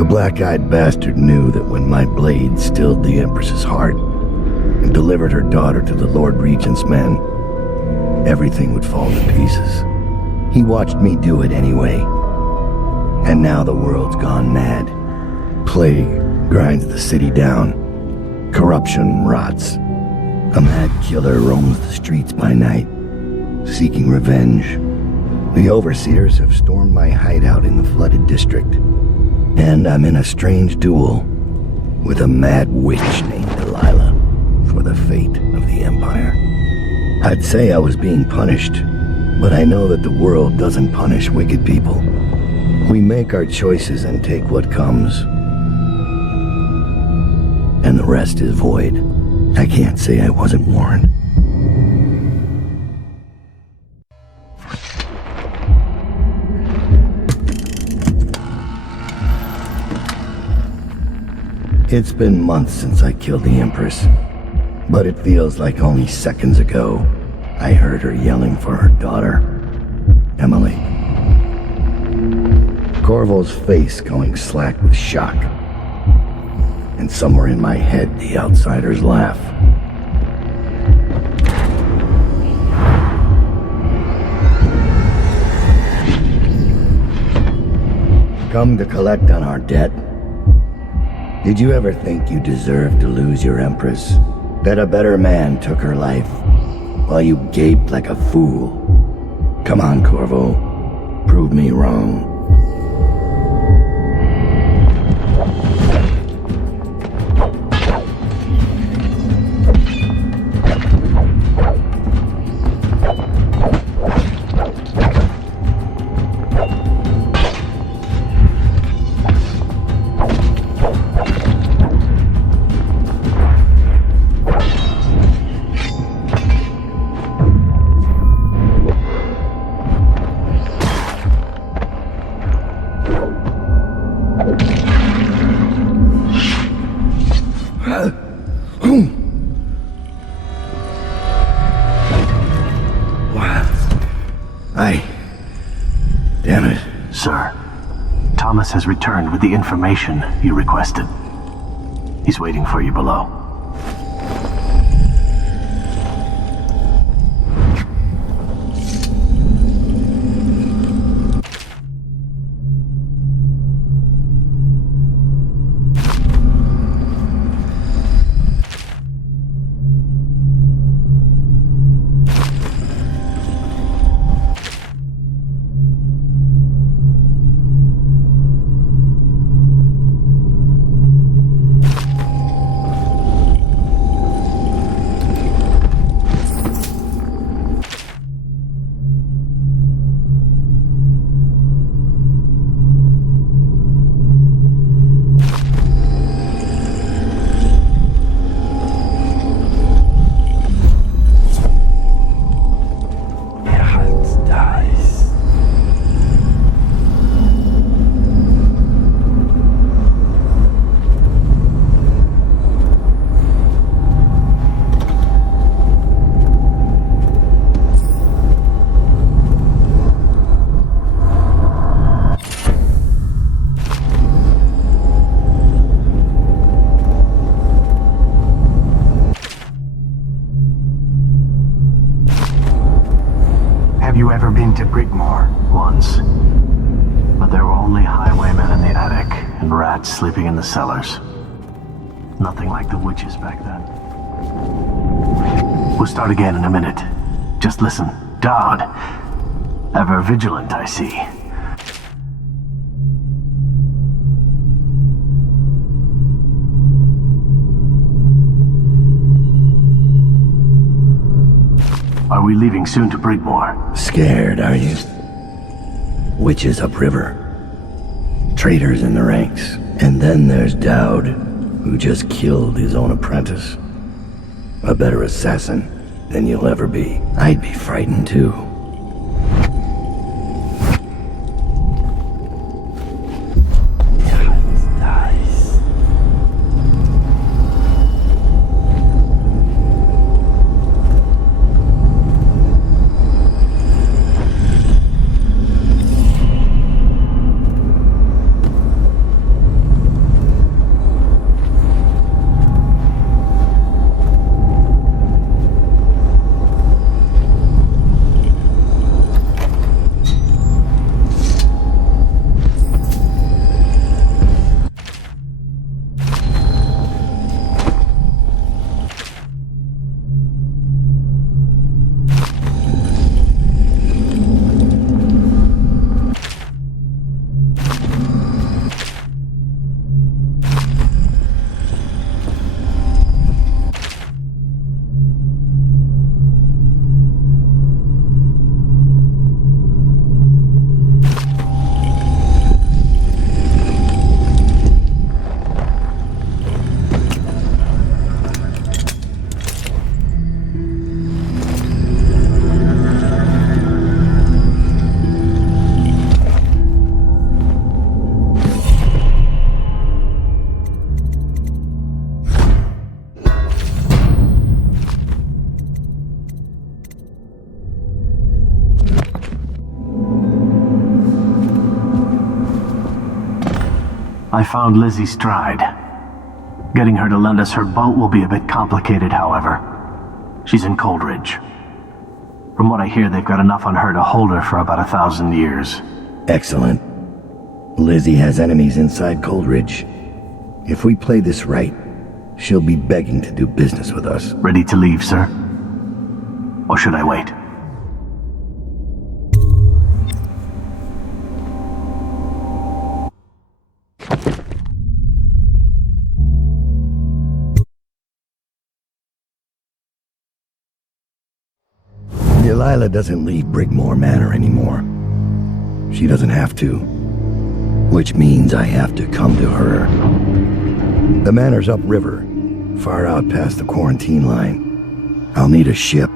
The black-eyed bastard knew that when my blade stilled the Empress's heart and delivered her daughter to the Lord Regent's men, everything would fall to pieces. He watched me do it anyway. And now the world's gone mad. Plague grinds the city down. Corruption rots. A mad killer roams the streets by night, seeking revenge. The overseers have stormed my hideout in the flooded district, and I'm in a strange duel with a mad witch named Delilah for the fate of the Empire. I'd say I was being punished, but I know that the world doesn't punish wicked people. We make our choices and take what comes, and the rest is void. I can't say I wasn't warned. It's been months since I killed the Empress, but it feels like only seconds ago I heard her yelling for her daughter, Emily. Corvo's face going slack with shock, and somewhere in my head the outsiders laugh. Come to collect on our debt? Did you ever think you deserved to lose your Empress? That a better man took her life, while you gaped like a fool? Come on, Corvo. Prove me wrong. Damn it. Sir, Thomas has returned with the information you requested. He's waiting for you below. Have you ever been to Brigmore? Once. But there were only highwaymen in the attic and rats sleeping in the cellars. Nothing like the witches back then. We'll start again in a minute. Just listen. Dowd. Ever vigilant, I see. Are we leaving soon to Brigmore? Scared, are you? Witches upriver. Traitors in the ranks. And then there's Dowd, who just killed his own apprentice. A better assassin than you'll ever be. I'd be frightened too. I found Lizzie Stride. Getting her to lend us her boat will be a bit complicated, however. She's in Coldridge. From what I hear, they've got enough on her to hold her for about 1,000 years. Excellent. Lizzie has enemies inside Coldridge. If we play this right, she'll be begging to do business with us. Ready to leave, sir? Or should I wait? Delilah doesn't leave Brigmore Manor anymore. She doesn't have to. Which means I have to come to her. The manor's upriver, far out past the quarantine line. I'll need a ship.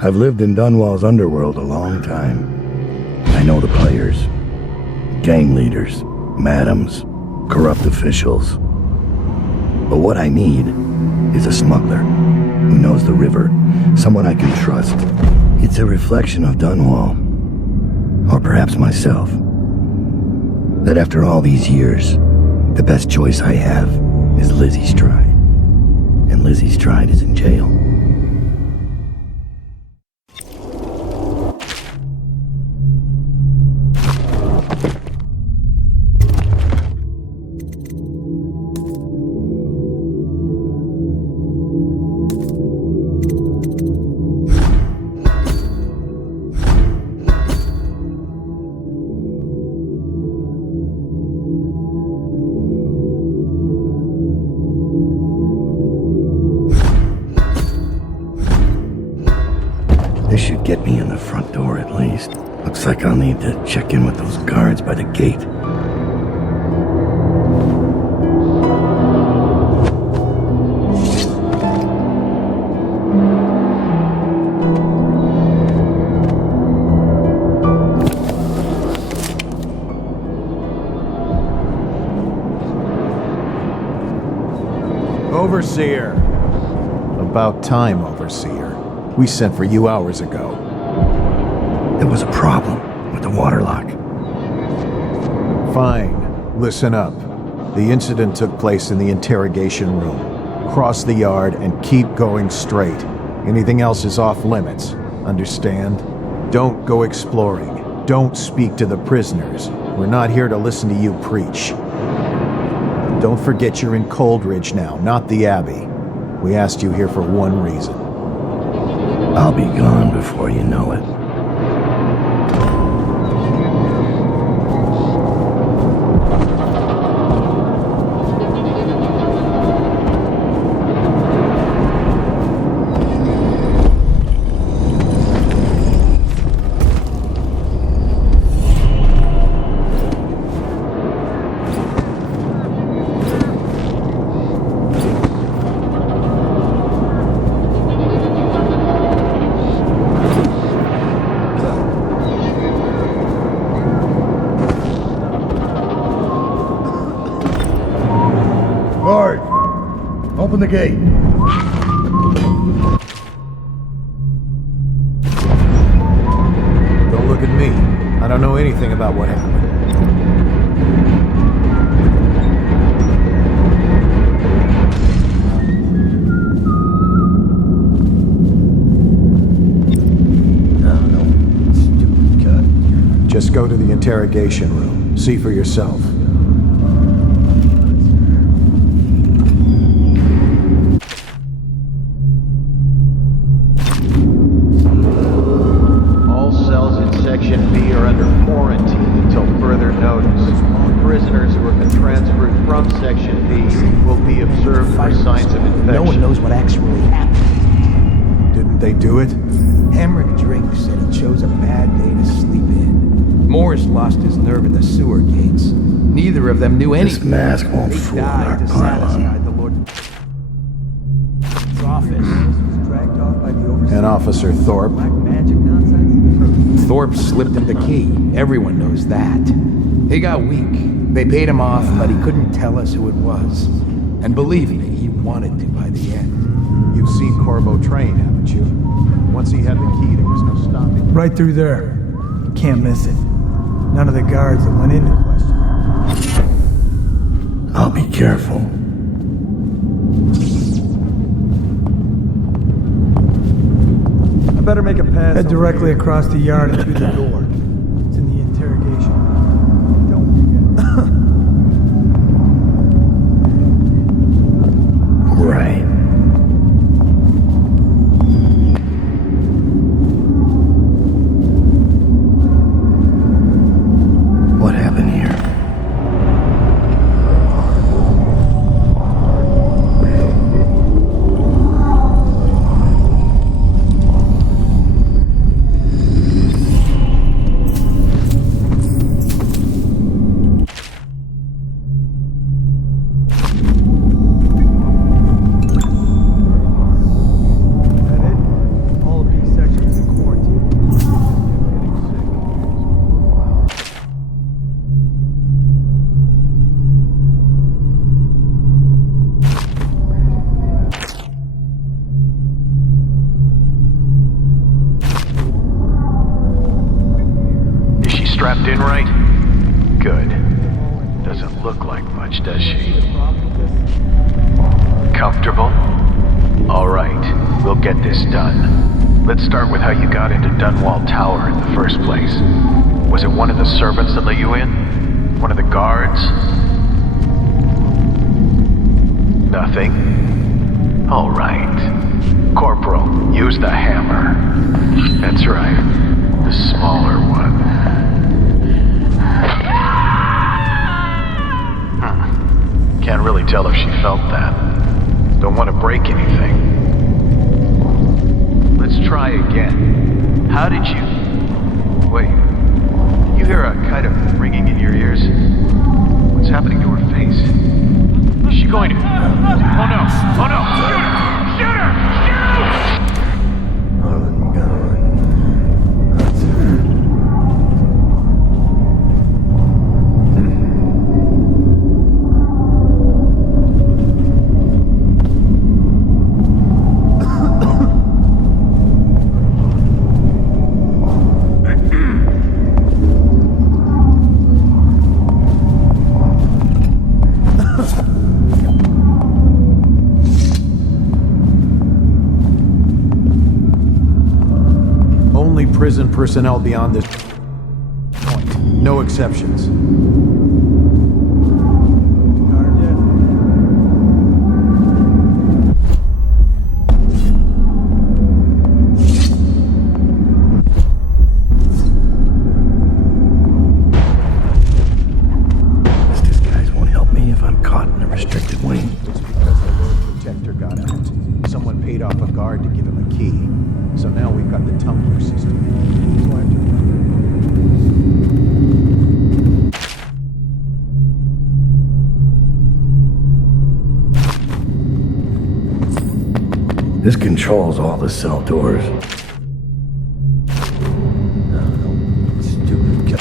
I've lived in Dunwall's underworld a long time. I know the players. Gang leaders, madams, corrupt officials. But what I need is a smuggler who knows the river, someone I can trust. It's a reflection of Dunwall, or perhaps myself, that after all these years, the best choice I have is Lizzie Stride. And Lizzie Stride is in jail. This should get me in the front door at least. Looks like I'll need to check in with those guards by the gate. Overseer. About time, Overseer. We sent for you hours ago. There was a problem with the water lock. Fine. Listen up. The incident took place in the interrogation room. Cross the yard and keep going straight. Anything else is off limits. Understand? Don't go exploring. Don't speak to the prisoners. We're not here to listen to you preach. Don't forget you're in Coldridge now, not the Abbey. We asked you here for one reason. I'll be gone before you know it. Guard! Open the gate. Don't look at me. I don't know anything about what happened. Stupid cut. Just go to the interrogation room. See for yourself. Section B are under quarantine until further notice. Prisoners who have been transferred from Section B will be observed for signs of infection. No one knows what actually happened. Didn't they do it? Hemrick Drake said he chose a bad day to sleep in. Morris lost his nerve at the sewer gates. Neither of them knew anything. This mask won't They fool died our to pylon. satisfy the Lord's office. Was dragged off by the overseer. And Officer Thorpe. Black magic nonsense? Thorpe slipped him the key. Everyone knows that. He got weak. They paid him off, but he couldn't tell us who it was. And believe me, he wanted to by the end. You've seen Corvo train, haven't you? Once he had the key, there was no stopping. Right through there. Can't miss it. None of the guards that went into question. I'll be careful. I better make a pass. Head directly across the yard and through the door. It's in the interrogation. Don't forget. Right. What happened here? Strapped in right? Good. Doesn't look like much, does she? Comfortable? All right, we'll get this done. Let's start with how you got into Dunwall Tower in the first place. Was it one of the servants that let you in? One of the guards? Nothing? All right. Corporal, use the hammer. That's right, the smaller one. Can't really tell if she felt that. Don't want to break anything. Let's try again. How did you... Wait. You hear a kind of ringing in your ears? What's happening to her face? Is she going to... Oh no! Oh no! Shoot her! Shoot her! Shoot! I'm gone. That's her. Prison personnel beyond this point. No exceptions. This disguise won't help me if I'm caught in a restricted wing. It's because the road protector got out. Someone paid off a guard to give him a key. So now we've got the tumbler system. So I have to... This controls all the cell doors. Stupid kid.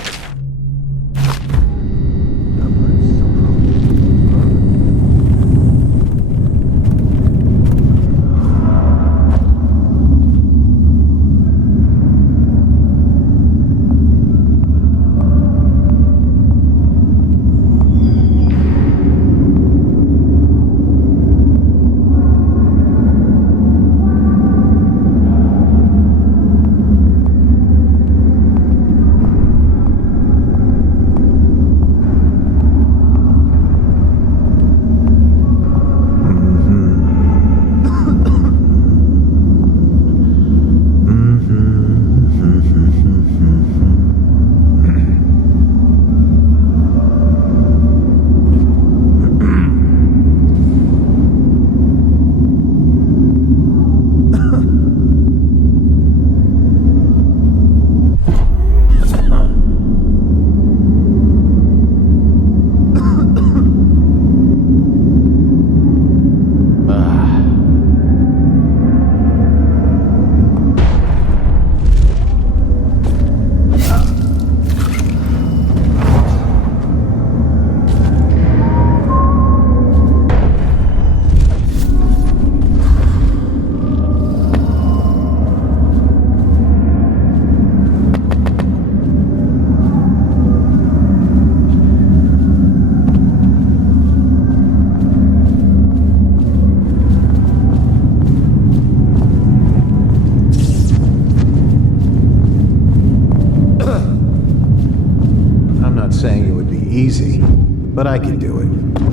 saying it would be easy, but I can do it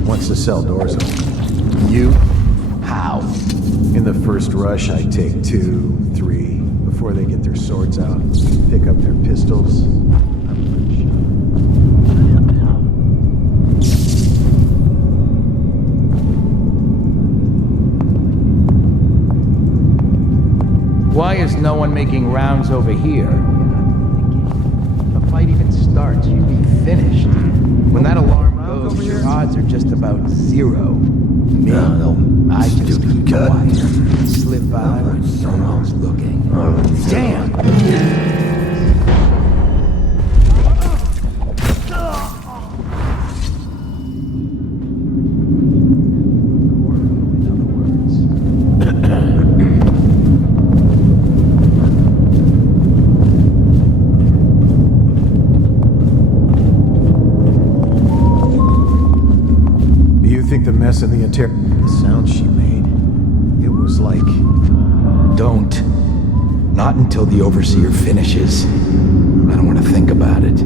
once the cell doors open. You? How? In the first rush, I take 2, 3, before they get their swords out, pick up their pistols. Why is no one making rounds over here? If the fight even starts, you'd be finished. When that alarm goes, your odds are just about 0. Me, I just keep quiet. Slip by when someone's looking. Damn! In the the sound she made, it was like... Don't. Not until the Overseer finishes. I don't want to think about it.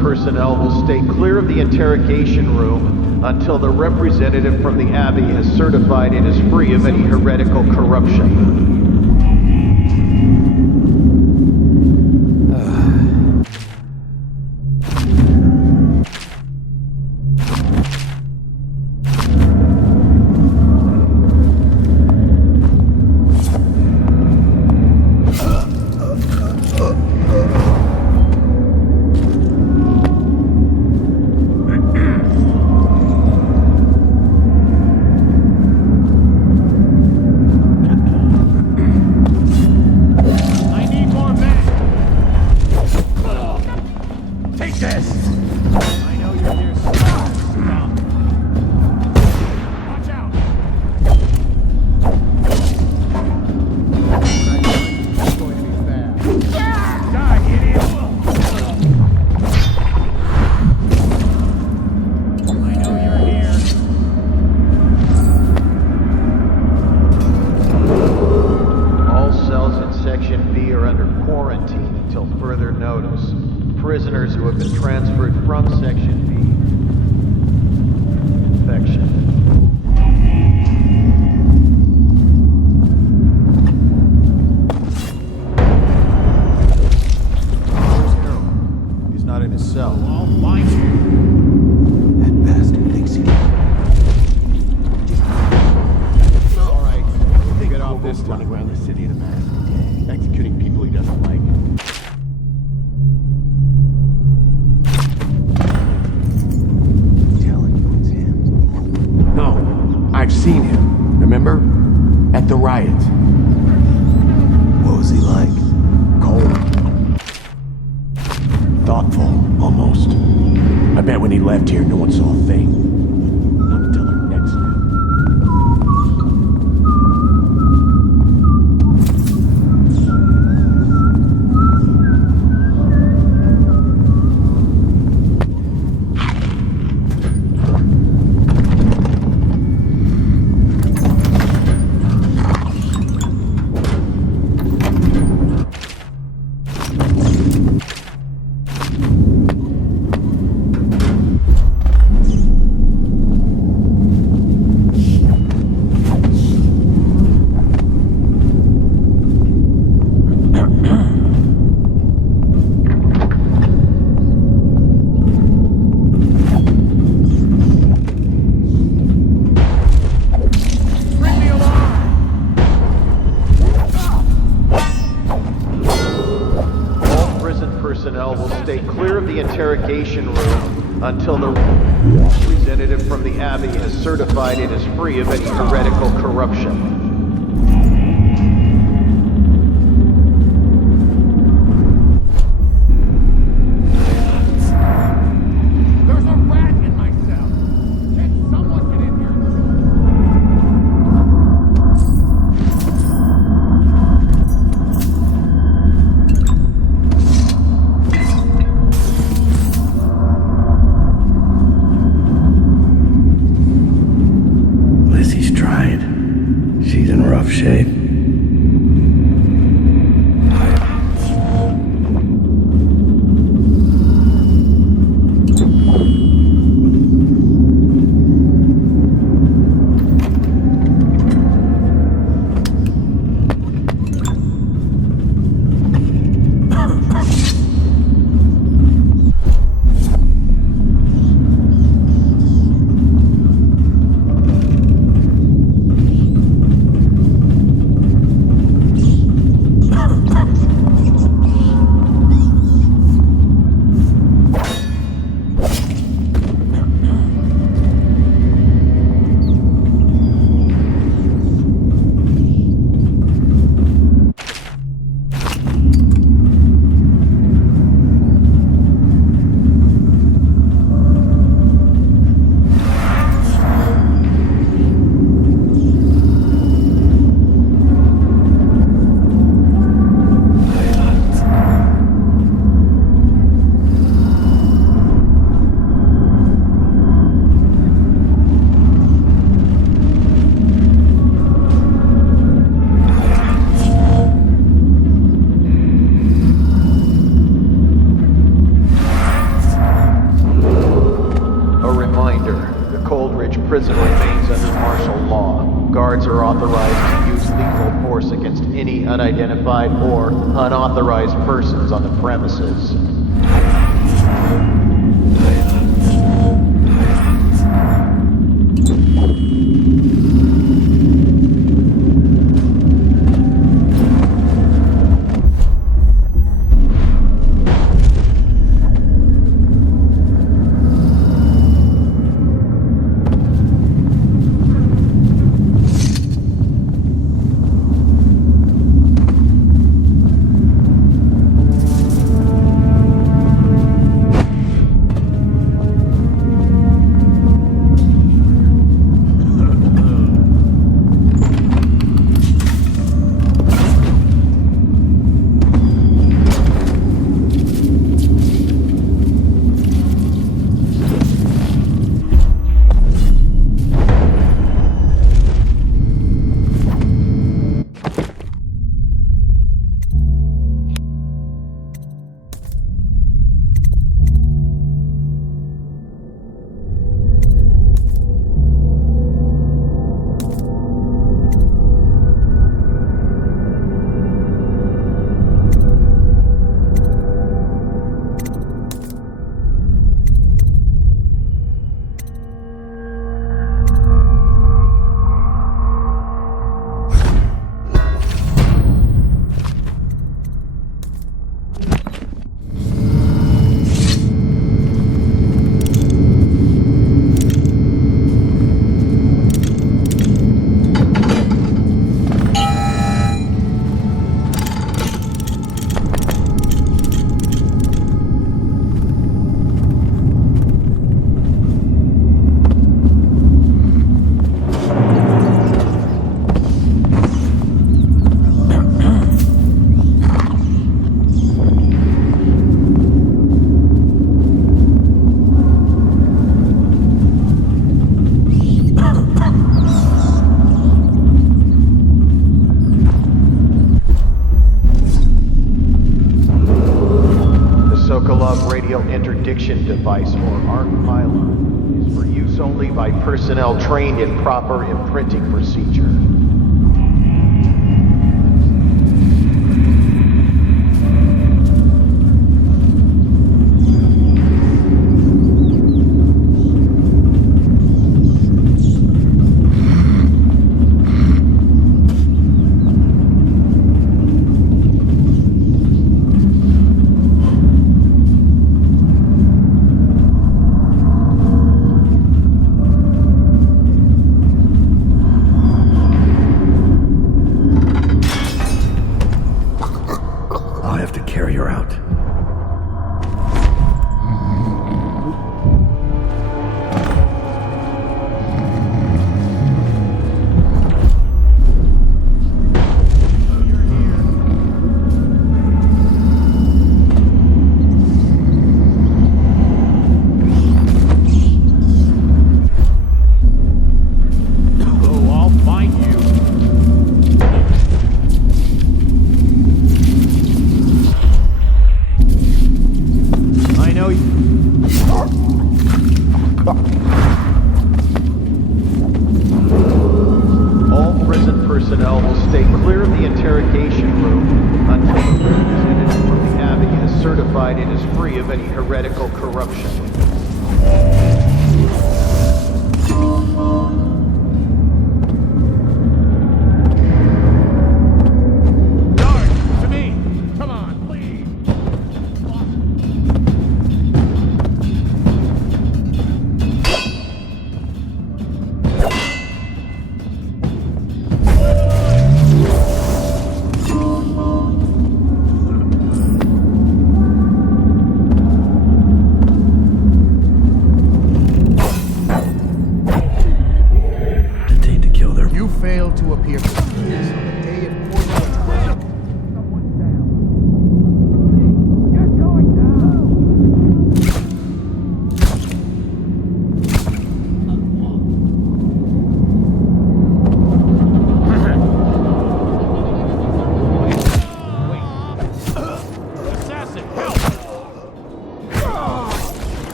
Personnel will stay clear of the interrogation room until the representative from the Abbey has certified it is free of any heretical corruption. Prisoners who have been transferred from Section B. Infection. Where's Harold? He's not in his cell. I'll find you. That bastard thinks he can. All right, get off this time. Running around the city in a mask, executing people he doesn't like. I've seen him, remember? At the riot. What was he like? Cold. Thoughtful, almost. I bet when he left here, no one saw a thing. Not until our next step. Interrogation room until the representative from the Abbey has certified it is free of any heretical corruption. prison remains under martial law. Guards are authorized to use lethal force against any unidentified or unauthorized persons on the premises. Device or ARC pylon is for use only by personnel trained in proper imprinting procedure.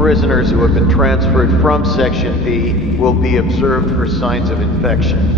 Prisoners who have been transferred from Section B will be observed for signs of infection.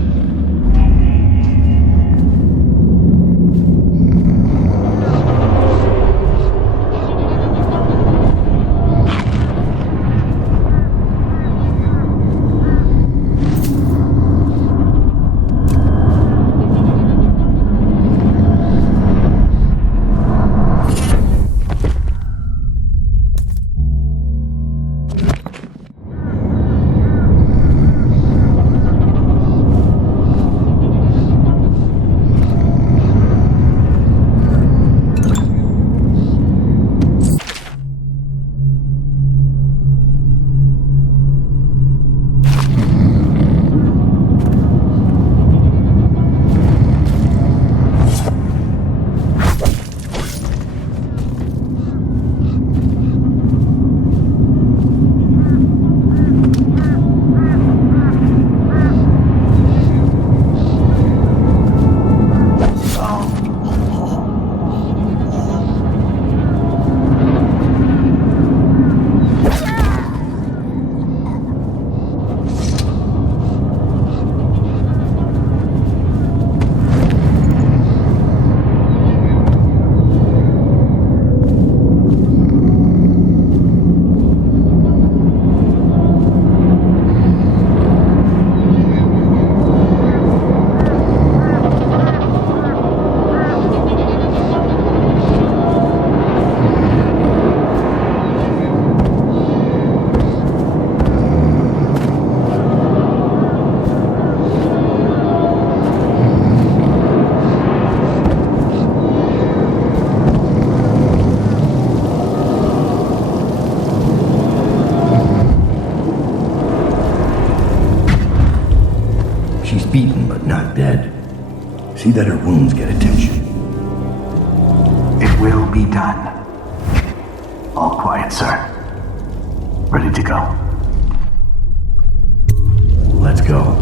She's beaten but not dead. See that her wounds get attention. It will be done. All quiet, sir. Ready to go. Let's go.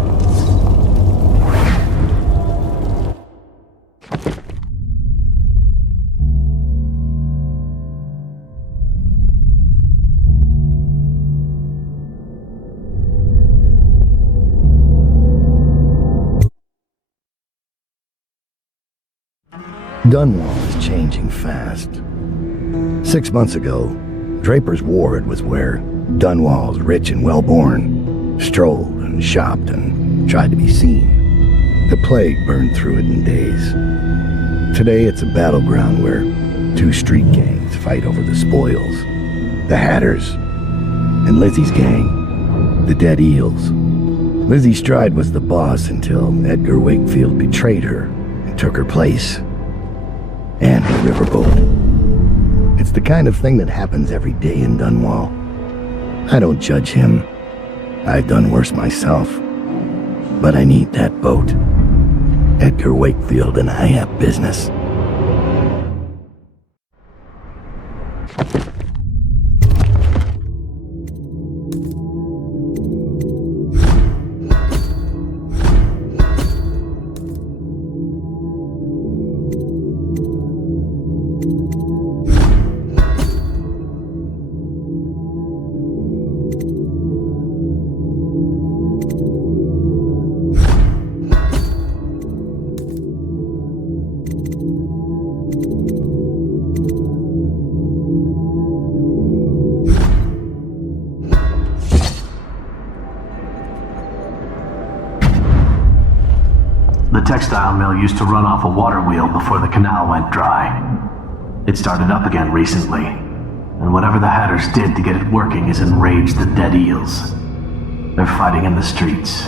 Dunwall is changing fast. 6 months ago, Draper's Ward was where Dunwall's rich and well-born strolled and shopped and tried to be seen. The plague burned through it in days. Today it's a battleground where 2 street gangs fight over the spoils. The Hatters and Lizzie's gang, the Dead Eels. Lizzie Stride was the boss until Edgar Wakefield betrayed her and took her place. And the riverboat. It's the kind of thing that happens every day in Dunwall. I don't judge him. I've done worse myself. But I need that boat. Edgar Wakefield and I have business. The textile mill used to run off a water wheel before the canal went dry. It started up again recently, and whatever the Hatters did to get it working has enraged the Dead Eels. They're fighting in the streets,